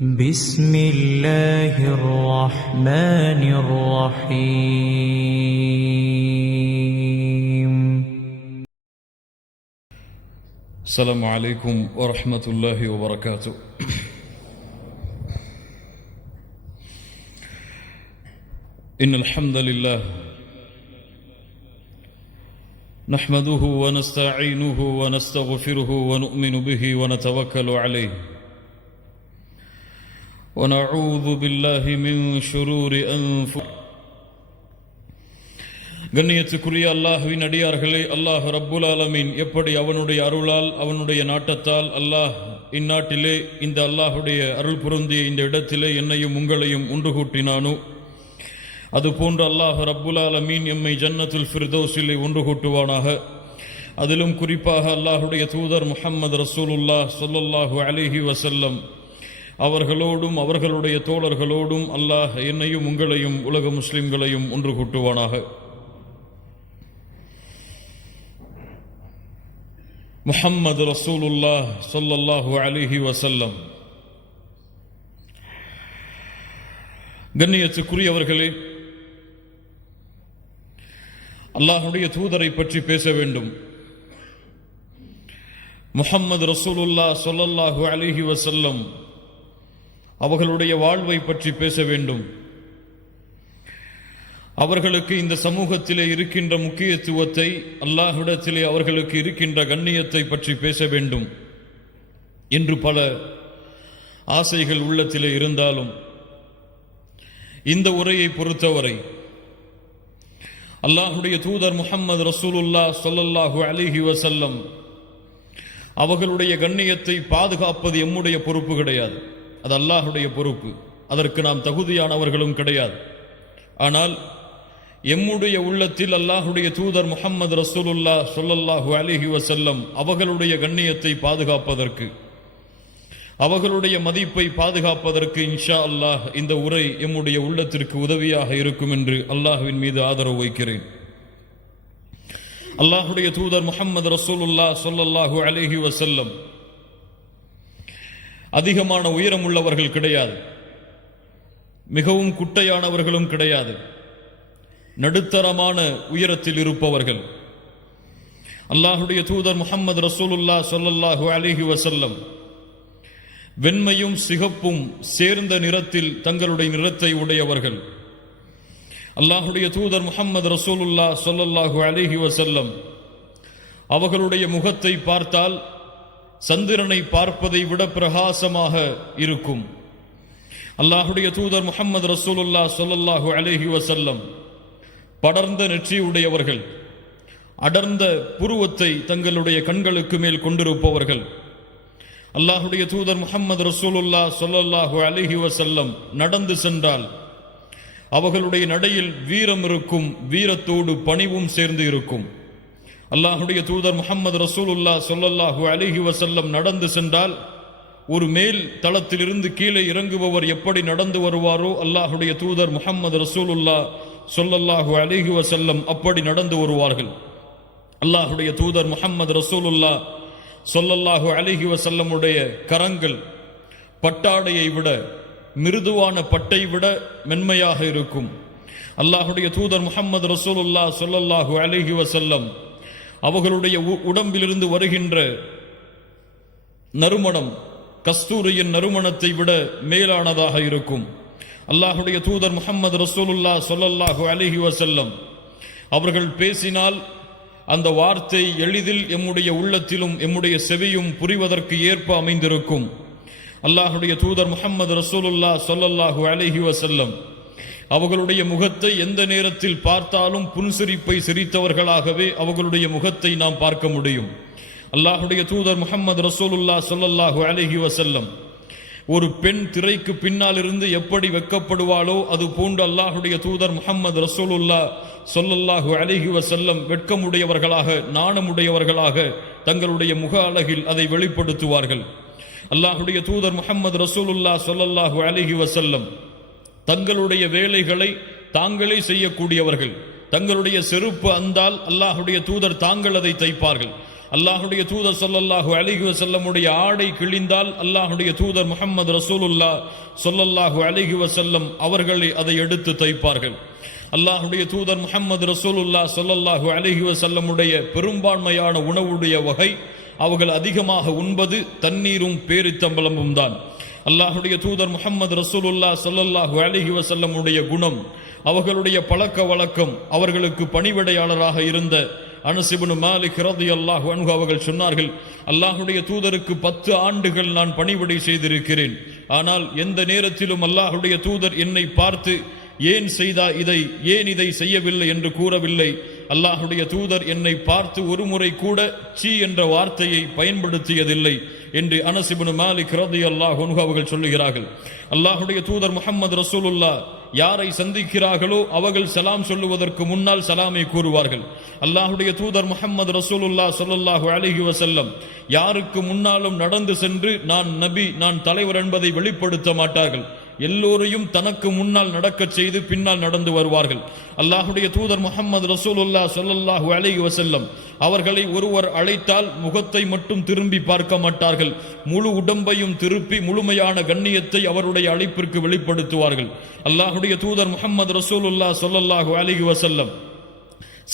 بسم الله الرحمن الرحيم. السلام عليكم ورحمة الله وبركاته. إن الحمد لله نحمده ونستعينه ونستغفره ونؤمن به ونتوكل عليه. ونعوذ بالله من شرور أنفسنا கண்ணியத்துக்குரிய அல்லாஹுவின் அடியார்களே அல்லாஹ் ரப்புல் ஆலமீன் எப்படி அவனுடைய அருளால் அவனுடைய நாட்டத்தால் அல்லாஹ் இந்நாட்டிலே இந்த அல்லாஹுடைய அருள் பொருந்திய இந்த இடத்திலே என்னையும் உங்களையும் ஒன்று கூட்டினானோ அதுபோன்று அல்லாஹ் ரப்புல் ஆலமீன் எம்மை ஜன்னத்துல் ஃபிர்தௌஸிலே ஒன்று கூட்டுவானாக அதிலும் குறிப்பாக அல்லாஹுடைய தூதர் முஹம்மது ரசூலுல்லாஹ் ஸல்லல்லாஹு அலைஹி வஸல்லம் அவர்களோடும் அவர்களுடைய தோழர்களோடும் அல்லாஹ் என்னையும் உங்களையும் உலக முஸ்லிம்களையும் ஒன்று கூட்டுவானாக. முஹம்மது ரசூலுல்லாஹ் சொல்லல்லாஹு அலிஹி வசல்லம் கண்ணியத்துக்குரியவர்களே அல்லாஹுடைய தூதரை பற்றி பேச வேண்டும். முஹம்மது ரசூலுல்லாஹ் சொல்லல்லாஹு அலிஹி வசல்லம் அவர்களுடைய வாழ்வை பற்றி பேச வேண்டும். அவர்களுக்கு இந்த சமூகத்திலே இருக்கின்ற முக்கியத்துவத்தை அல்லாஹிடத்திலே அவர்களுக்கு இருக்கின்ற கண்ணியத்தை பற்றி பேச வேண்டும். என்று பல ஆசைகள் உள்ளத்திலே இருந்தாலும் இந்த உரையை பொறுத்தவரை அல்லாஹுடைய தூதர் முகம்மது ரசூலுல்லா சொல்லல்லாஹு அலிஹி வசல்லம் அவர்களுடைய கண்ணியத்தை பாதுகாப்பது எம்முடைய பொறுப்பு கிடையாது. அது அல்லாஹுடைய பொறுப்பு. அதற்கு நாம் தகுதியானவர்களும் கிடையாது. ஆனால் எம்முடைய உள்ளத்தில் அல்லாஹுடைய தூதர் முஹம்மது ரசூலுல்லா சொல்லல்லாஹு அலிஹி வசல்லம் அவர்களுடைய கண்ணியத்தை பாதுகாப்பதற்கு அவர்களுடைய மதிப்பை பாதுகாப்பதற்கு இன்ஷா அல்லாஹ் இந்த உரை எம்முடைய உள்ளத்திற்கு உதவியாக இருக்கும் என்று அல்லாஹுவின் மீது ஆதரவு வைக்கிறேன். அல்லாஹுடைய தூதர் முகமது ரசூலுல்லா சொல்லல்லாஹு அலிஹி வசல்லம் அதிகமான உயரம் உள்ளவர்கள் கிடையாது. மிகவும் குட்டையானவர்களும் கிடையாது. நடுத்தரமான உயரத்தில் இருப்பவர்கள். அல்லாஹுடைய தூதர் முகமது ரசூலுல்லா சொல்லல்லாஹு அலிஹி வசல்லம் வெண்மையும் சிகப்பும் சேர்ந்த நிறத்தில் தங்களுடைய நிறத்தை உடையவர்கள். அல்லாஹுடைய தூதர் முகமது ரசூலுல்லா சொல்லல்லாஹு அலிஹி வசல்லம் அவர்களுடைய முகத்தை பார்த்தால் சந்திரனை பார்ப்பதை விட பிரகாசமாக இருக்கும். அல்லாஹுடைய தூதர் முகமது ரசூலுல்லா சொல்லல்லாஹு அலிஹி வசல்லம் படர்ந்த நெற்றியுடையவர்கள் அடர்ந்த புருவத்தை தங்களுடைய கண்களுக்கு மேல் கொண்டிருப்பவர்கள் அல்லாஹுடைய தூதர் முகமது ரசூலுல்லா சொல்லல்லாஹு அலிஹி வசல்லம் நடந்து சென்றால் அவர்களுடைய நடையில் வீரம் இருக்கும் வீரத்தோடு பணிவும் சேர்ந்து இருக்கும். அல்லாஹுடைய தூதர் முகமது ரசூலுல்லா சொல்லல்லாஹு அலிஹி வசல்லம் நடந்து சென்றால் ஒரு மேல் தளத்திலிருந்து கீழே இறங்குபவர் எப்படி நடந்து வருவாரோ அல்லாஹுடைய தூதர் முகமது ரசூலுல்லா சொல்லல்லாஹு அலிஹி வசல்லம் அப்படி நடந்து வருவார்கள். அல்லாஹுடைய தூதர் முகமது ரசூலுல்லா சொல்லல்லாஹு அலிஹி வசல்லமுடைய கரங்கள் பட்டாடையை விட மிருதுவான பட்டை விட மென்மையாக இருக்கும். அல்லாஹுடைய தூதர் முகமது ரசூலுல்லா சொல்லல்லாஹு அலிஹி வசல்லம் அவர்களுடைய உடம்பிலிருந்து வருகின்ற நறுமணம் கஸ்தூரியின் நறுமணத்தை விட மேலானதாக இருக்கும். அல்லாஹுடைய தூதர் முகமது ரசூலுல்லா சொல்லல்லாஹு அலிஹி வசல்லம் அவர்கள் பேசினால் அந்த வார்த்தை எளிதில் எம்முடைய உள்ளத்திலும் எம்முடைய செவியும் புரிவதற்கு ஏற்ப அமைந்திருக்கும். அல்லாஹுடைய தூதர் முகமது ரசூலுல்லா சொல்லல்லாஹு அலிஹி வசல்லம் அவர்களுடைய முகத்தை எந்த நேரத்தில் பார்த்தாலும் புன்சிரிப்பை சிரித்தவர்களாகவே அவர்களுடைய முகத்தை நாம் பார்க்க முடியும். அல்லாஹுடைய தூதர் முகமது ரசூலுல்லா சொல்லல்லாஹு அலஹி வசல்லம் ஒரு பெண் திரைக்கு பின்னால் இருந்து எப்படி வெட்கப்படுவாளோ அது போன்று அல்லாஹுடைய தூதர் முகமது ரசூலுல்லா சொல்லல்லாஹு அலஹி வசல்லம் வெட்கமுடையவர்களாக நாணமுடையவர்களாக தங்களுடைய முக அழகில் அதை வெளிப்படுத்துவார்கள். அல்லாஹுடைய தூதர் முகமது ரசூலுல்லா சொல்லல்லாஹு அலஹி வசல்லம் தங்களுடைய வேலைகளை தாங்களே செய்யக்கூடியவர்கள். தங்களுடைய செருப்பு அந்தால் அல்லாஹுடைய தூதர் தாங்கள் அதை தைப்பார்கள். அல்லாஹுடைய தூதர் சொல்லல்லாஹு அலிஹு செல்லமுடைய ஆடை கிழிந்தால் அல்லாஹுடைய தூதர் முகமது ரசூலுல்லா சொல்லல்லாஹு அலிஹு வசல்லம் அவர்களை அதை எடுத்து தைப்பார்கள். அல்லாஹுடைய தூதர் முகமது ரசூலுல்லா சொல்லல்லாஹு அலைஹி வசல்லமுடைய பெரும்பான்மையான உணவுடைய வகை அவர்கள் அதிகமாக உண்பது தண்ணீரும் பேரித்தம்பலமும் தான் அல்லாஹுடைய தூதர் முகமது ரசூலுல்லா சல்லல்லாஹு அலிஹி வசல்லமுடைய குணம் அவர்களுடைய பழக்க வழக்கம் அவர்களுக்கு பணிவிடையாளராக இருந்த அனசிபுன் மாலிக் ரலியல்லாஹு அன்ஹு அவர்கள் சொன்னார்கள் அல்லாஹுடைய தூதருக்கு பத்து ஆண்டுகள் நான் பணிவிடை செய்திருக்கிறேன். ஆனால் எந்த நேரத்திலும் அல்லாஹுடைய தூதர் என்னை பார்த்து ஏன் செய்தா இதை ஏன் இதை செய்யவில்லை என்று கூறவில்லை. அல்லாஹுடைய தூதர் என்னை பார்த்து ஒரு முறை கூட சீ என்ற வார்த்தையை பயன்படுத்தியதில்லை என்று அனசிபனு மாலிக் ரதி அல்லாஹ் அவர்கள் சொல்லுகிறார்கள். அல்லாஹுடைய தூதர் முஹம்மது ரசூலுல்லா யாரை சந்திக்கிறார்களோ அவர்கள் சலாம் சொல்லுவதற்கு முன்னால் சலாமை கூறுவார்கள். அல்லாஹுடைய தூதர் முகமது ரசூலுல்லா சொல்லல்லாஹு அலைஹி வசல்லம் யாருக்கு முன்னாலும் நடந்து சென்று நான் நபி நான் தலைவர் என்பதை வெளிப்படுத்த மாட்டார்கள். எல்லோரையும் தனக்கு முன்னால் நடக்கச் செய்து பின்னால் நடந்து வருவார்கள். அல்லாஹுடைய தூதர் முகமது ரசூலுல்லா சொல்லல்லாஹு அலை வசல்லம் அவர்களை ஒருவர் அழைத்தால் முகத்தை மட்டும் திரும்பி பார்க்க மாட்டார்கள். முழு உடம்பையும் திருப்பி முழுமையான கண்ணியத்தை அவருடைய அழைப்பிற்கு வெளிப்படுத்துவார்கள். அல்லாஹுடைய தூதர் முகமது ரசூலுல்லா சொல்லல்லாஹு அலிஹி வசல்லம்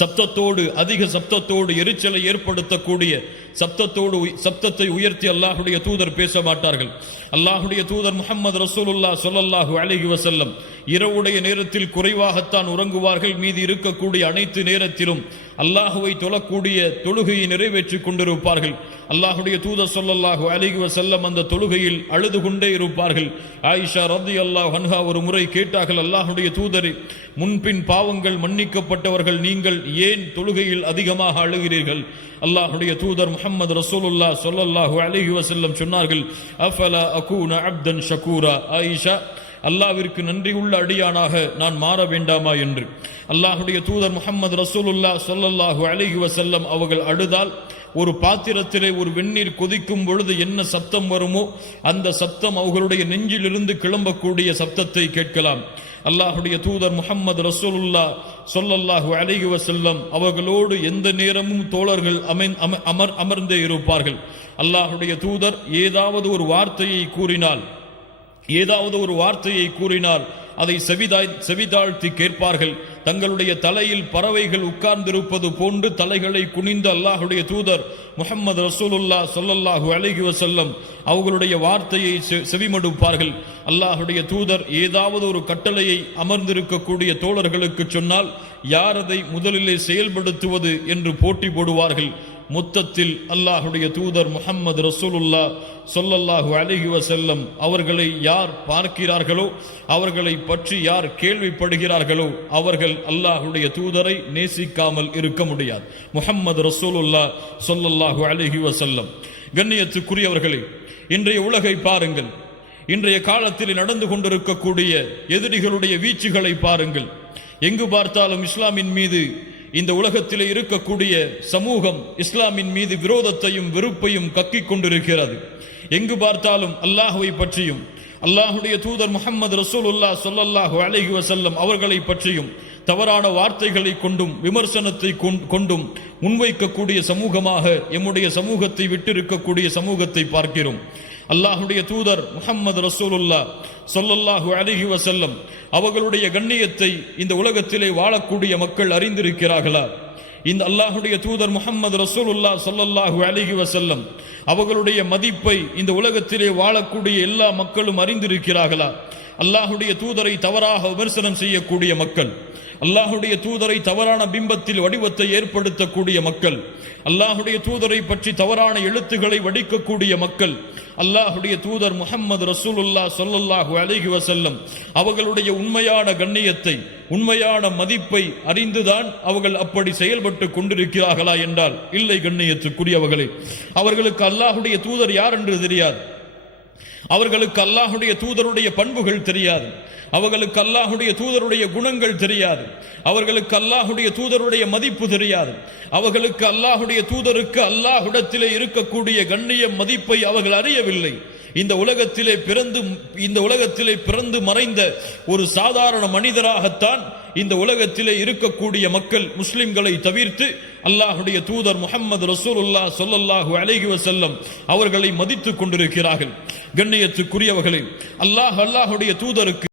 சப்தத்தோடு அதிக சப்தத்தோடு எரிச்சலை ஏற்படுத்தக்கூடிய சப்தத்தோடு சப்தத்தை உயர்த்தி அல்லாஹுடைய தூதர் பேச மாட்டார்கள். அல்லாஹுடைய தூதர் முகமது ரசூலுல்லா சொல்லல்லாஹு அலைஹி வசல்லம் இரவுடைய நேரத்தில் குறைவாகத்தான் உறங்குவார்கள். மீதி இருக்கக்கூடிய அனைத்து நேரத்திலும் அல்லாஹுவை தொழக்கூடிய தொழுகையை நிறைவேற்றி கொண்டிருப்பார்கள். அல்லாஹுடைய தூதர் ஸல்லல்லாஹு அலைஹி செல்லம் அந்த தொழுகையில் அழுது கொண்டே இருப்பார்கள். ஆயிஷா ரத்தி அல்லாஹ் ஹன்ஹா ஒரு முறை கேட்டார்கள் அல்லாஹுடைய தூதரை முன்பின் பாவங்கள் மன்னிக்கப்பட்டவர்கள் நீங்கள் ஏன் தொழுகையில் அதிகமாக அழுகிறீர்கள்? அல்லாஹுடைய தூதர் முஹம்மது ரசூலுல்லா சொல்லல்லாஹு அலைஹி வஸல்லம் சொன்னார்கள் அஃபலா அகூன அப்தன் ஷகூரா? ஆயிஷா அல்லாவிற்கு நன்றியுள்ள அடியானாக நான் மாற வேண்டாமா என்று. அல்லாஹுடைய தூதர் முகமது ரசூலுல்லா சொல்லல்லாஹு அலைஹி வசல்லம் அவர்கள் அழுதால் ஒரு பாத்திரத்திலே ஒரு வெந்நீர் கொதிக்கும் பொழுது என்ன சப்தம் வருமோ அந்த சப்தம் அவர்களுடைய நெஞ்சிலிருந்து கிளம்பக்கூடிய சப்தத்தை கேட்கலாம். அல்லாஹுடைய தூதர் முகமது ரசூலுல்லா சொல்லல்லாஹு அலைஹி வசல்லம் அவர்களோடு எந்த நேரமும் தோழர்கள் அமை- அம- அமர் அமர்ந்தே இருப்பார்கள். அல்லாஹுடைய தூதர் ஏதாவது ஒரு வார்த்தையை கூறினால் ஏதாவது ஒரு வார்த்தையை கூறினால் அதை செவிதாய் செவிதாழ்த்தி கேட்பார்கள். தங்களுடைய தலையில் பறவைகள் உட்கார்ந்திருப்பது போன்று தலைகளை குனிந்த அல்லாஹுடைய தூதர் முகமது ரசூலுல்லா சொல்லல்லாஹு அழகி வசல்லம் அவர்களுடைய வார்த்தையை செவிமடுப்பார்கள். அல்லாஹுடைய தூதர் ஏதாவது ஒரு கட்டளையை அமர்ந்திருக்கக்கூடிய தோழர்களுக்கு சொன்னால் யார் அதை முதலிலே செயல்படுத்துவது என்று போட்டி போடுவார்கள். மொத்தத்தில் அல்லாஹுடைய தூதர் முகம்மது ரசூலுல்லா சொல்லல்லாஹு அழகி வசல்லம் அவர்களை யார் பார்க்கிறார்களோ அவர்களை பற்றி யார் கேள்விப்படுகிறார்களோ அவர்கள் அல்லாஹுடைய தூதரை நேசிக்காமல் இருக்க முடியாது. முகம்மது ரசூலுல்லா சொல்லல்லாஹு அழகி வசல்லம் கண்ணியத்துக்குரியவர்களே இன்றைய உலகை பாருங்கள். இன்றைய காலத்தில் நடந்து கொண்டிருக்கக்கூடிய எதிரிகளுடைய வீச்சுகளை பாருங்கள். எங்கு பார்த்தாலும் இஸ்லாமின் மீது இந்த உலகத்திலே இருக்கக்கூடிய சமூகம் இஸ்லாமின் மீது விரோதத்தையும் வெறுப்பையும் கக்கிக் கொண்டிருக்கிறது. எங்கு பார்த்தாலும் அல்லாஹுவை பற்றியும் அல்லாஹுடைய தூதர் முகமது ரசூலுல்லா சொல்லல்லாஹு அலஹி வசல்லம் அவர்களை பற்றியும் தவறான வார்த்தைகளை கொண்டும் விமர்சனத்தை கொண்- கொண்டும் முன்வைக்கக்கூடிய சமூகமாக எம்முடைய சமூகத்தை விட்டிருக்கக்கூடிய சமூகத்தை பார்க்கிறோம். அல்லாஹுடைய தூதர் முகம்மது ரசூலுல்லா சொல்லல்லாஹு அலிஹி வசல்லம் அவர்களுடைய கண்ணியத்தை இந்த உலகத்திலே வாழக்கூடிய மக்கள் அறிந்திருக்கிறார்களா? இந்த அல்லாஹுடைய தூதர் முகமது ரசூலுல்லா சொல்லல்லாஹு அலிஹி வசல்லம் அவர்களுடைய மதிப்பை இந்த உலகத்திலே வாழக்கூடிய எல்லா மக்களும் அறிந்திருக்கிறார்களா? அல்லாஹுடைய தூதரை தவறாக விமர்சனம் செய்யக்கூடிய மக்கள். அல்லாஹுடைய தூதரை தவறான பிம்பத்தில் வடிவத்தை ஏற்படுத்தக்கூடிய மக்கள் அல்லாஹுடைய தூதரை பற்றி தவறான எழுத்துக்களை வடிக்கக்கூடிய மக்கள் அல்லாஹுடைய தூதர் முகமது ரசூலுல்லா சொல்லல்லாஹு அலிஹி வசல்லம் அவர்களுடைய உண்மையான கண்ணியத்தை உண்மையான மதிப்பை அறிந்துதான் அவர்கள் அப்படி செயல்பட்டு கொண்டிருக்கிறார்களா என்றால் இல்லை கண்ணியத்துக்குரியவர்களே அவர்களுக்கு அல்லாஹுடைய தூதர் யார் என்று தெரியாது. அவர்களுக்கு அல்லாஹுடைய தூதருடைய பண்புகள் தெரியாது. அவர்களுக்கு அல்லாஹுடைய தூதருடைய குணங்கள் தெரியாது. அவர்களுக்கு அல்லாஹுடைய தூதருடைய மதிப்பு தெரியாது. அவர்களுக்கு அல்லாஹுடைய தூதருக்கு அல்லாஹுடத்திலே இருக்கக்கூடிய கண்ணிய மதிப்பை அவர்கள் அறியவில்லை. இந்த உலகத்திலே பிறந்து இந்த உலகத்திலே பிறந்து மறைந்த ஒரு சாதாரண மனிதராகத்தான் இந்த உலகத்திலே இருக்கக்கூடிய மக்கள் முஸ்லிம்களை தவிர்த்து அல்லாஹுடைய தூதர் முகமது ரசூலுல்லா சொல்லல்லாஹு அலைகி வசல்லம் அவர்களை மதித்துக் கொண்டிருக்கிறார்கள். கண்ணியத்துக்குரியவர்களே அல்லாஹ் அல்லாஹுடைய தூதருக்கு